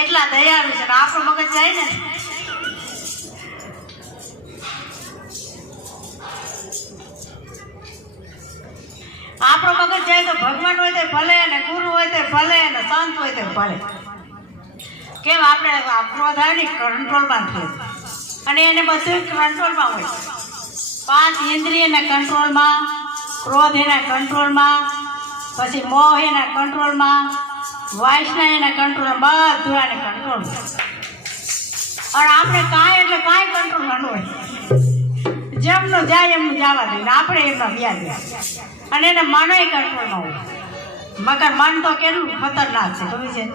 એટલા દયાળુ છે આપણું મગજ જાય ને. આપણો મગજ જાય તો ભગવાન હોય તો ભલે ને ગુરુ હોય તે ભલે ને સંત હોય તે ભલે. કેમ? આપણે ક્રોધ આવે કંટ્રોલમાં છે અને એને બધું કંટ્રોલમાં હોય. પાંચ ઇન્દ્રિયના કંટ્રોલમાં ક્રોધ એના કંટ્રોલમાં પછી મોહ એના કંટ્રોલમાં વાસના એના કંટ્રોલમાં બધું આને કંટ્રોલ અને આપણે કાંઈ એટલે કાંઈ કંટ્રોલ ન હોય. જેમનું જાય એમનું જવા દે. આપણે એમના વ્યાજ દે. અને એને મનોય કંટ્રોલ ન હોય. મગર મન તો કેટલું ખતરનાક છે. ખબર છે?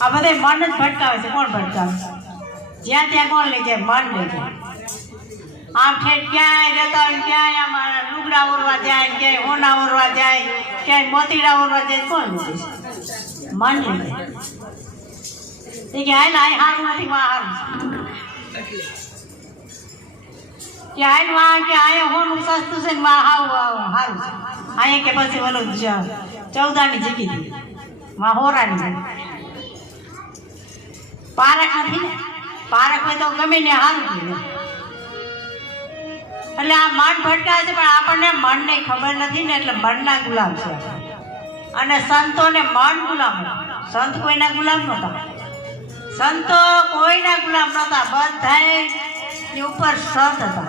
આ બધે મન જ ભટકાવે છે. કોણ ભટકાવે? જ્યાં ત્યાં કોણ લઈ જાય? મન લઈ જાય. આમ ઠેઠ ક્યાંય જતા હોય ક્યાંય અમારા લુગડા ઓરવા જાય, ક્યાંય હોના ઓરવા જાય, ક્યાંય મોતીડા ઓરવા જાય, કોણ લઈ જાય? જાય એ કે હાલ આ હારું નથી છે. કે હાલમાં કે અહીંયા હોનું સસ્તું છે ને માં હાવ હારું અહીંયા કે પછી ઓલું ચૌદાની જીકી હતી માં હોરાની. પારક નથી પારક હોય તો ગમે ને હારું. એટલે આ મન ભટકાય છે, પણ આપણને મનને ખબર નથી ને, એટલે મનના ગુલામ છે. અને સંતોને મન ગુલામ. સંત કોઈના ગુલામ નહોતા. સંતો કોઈના ગુલામ નહોતા. બધા ઉપર સંત હતા.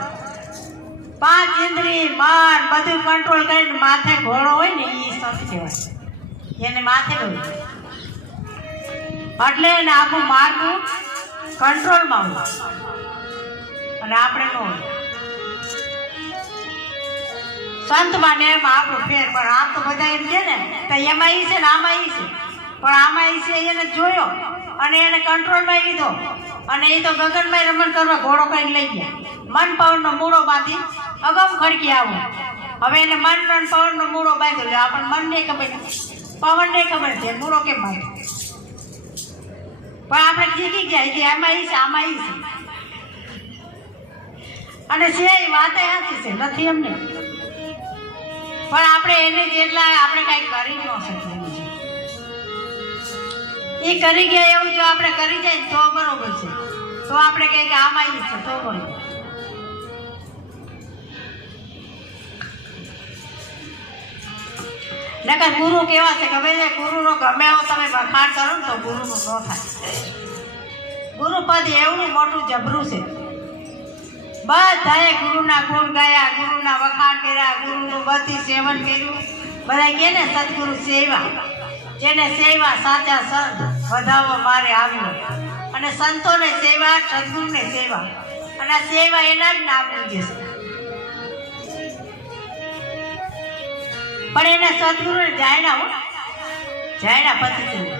પાંચ ઇન્દ્રિય, મન બધું કંટ્રોલ કરીને માથે ઘોડો હોય ને એ સંત કહેવાય. એને માથે હોય એટલે એને આખું માર્ગ કંટ્રોલમાં હોય. અને આપણે ન હોય. સંતમાં ને એમાં આપણો ફેર પણ આમ તો બધા એમ છે ને, તો એમાં ઈ છે ને આમાં ઈ છે. પણ આમાં ઈ છે એને જોયો, અને એને કંટ્રોલમાં લીધો. અને એ તો ગગનમાં રમણ કરવા ઘોડો કઈ લઈ ગયા. મન પવનનો મૂળો બાંધી અગમ ખડકી આવો. હવે એને મન અને પવનનો મૂળો બાંધ્યો. એટલે આપણને નહીં ખબર પવન નહીં ખબર છે. મૂળો કેમ બાંધ્યો? પણ આપણે શીખી ગયા કે આમાં ઈ છે આમાં ઈ છે. અને છે એ વાત સાચી છે. નથી એમને પણ આપણે એને જેટલા આપણે કાંઈ કરી ન શકીએ એ કરી ગયા એવું જો આપણે કરી જાય તો બરોબર છે. તો આપણે કહીએ કે આમાં આવી છે, તો બરોબર. નકર ગુરુ કેવા છે, ખબર છે? ગુરુનો ગમે એવો તમે વખાણ કરો ને તો ગુરુનું ન થાય. ગુરુ પદ એવું મોટું જબરું છે. બધાએ ગુરુના ગુણ ગાયા, ગુરુના વખાણ કર્યા, ગુરુનું બધી સેવન કર્યું. બધા કે ને, સદગુરુ સેવા. જેને સેવા સાચા સંત વધાવો મારે આવ્યો અને સંતોને સેવા, સદગુરુને સેવા. અને સેવા એના જ નામની છે. પણ એને સદગુરુને જાણ્યા હો. જાયના પછી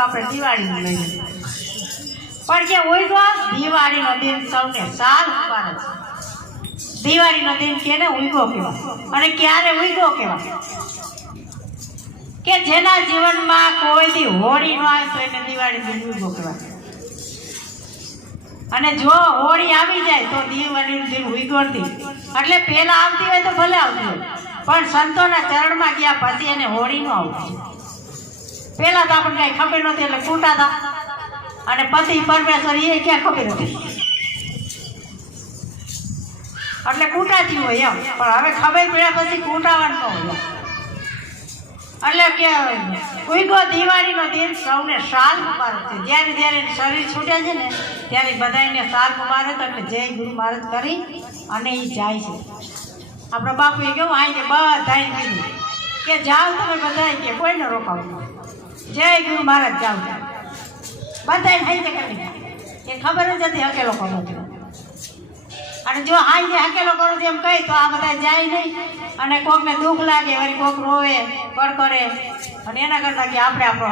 આપણે દિવાળી લઈએ. પણ કે ઉઈગો દિવાળીનો દિન સૌને સાલ મુબારક દિવાળીનો દિન કેને ઉગો કહેવાય. અને ક્યારે ઉગો કહેવાય? કે જેના જીવનમાં કોઈ દી હોળી ન આવે તો એને દિવાળી દિન ઉગો કહેવાય. અને જો હોળી આવી જાય તો દિવાળી દિન નથી એટલે પહેલાં આવતી હોય તો ભલે આવતી હોય. પણ સંતોના ચરણમાં ગયા પછી એને હોળી નો આવતી. પહેલા તો આપણને કઈ ખબર નહોતી એટલે કૂટા હતા અને પતિ પરમેશ્વર એ ક્યાં ખબર હતી? એટલે કૂટાતી હોય એમ. પણ હવે ખબર પડ્યા પછી કૂટાવાનું ન એટલે કે ઉગો દિવાળીનો દિન સૌને સાલ મુબારક છે. જ્યારે જ્યારે શરીર છૂટે છે ને, ત્યારે બધાને સાલ મુબારક એટલે જય ગુરુ મહારાજ કરી અને એ જાય છે. આપણા બાપુએ કહ્યું, આઈને બધાને કીધું કે જાઓ તમે બધા કે કોઈને રોકાવું. જય ગુરુ મહારાજ જાઓ બધા થઈ કરી એ ખબર જ હતી હકેલો કરો અને જો હાઈ જે હકેલો કરો એમ કહી તો આ બધા જાય નહીં. અને કોકને દુઃખ લાગે, વળી કોક રોવે કર કરે અને એના કરતાં કે આપણે આપણો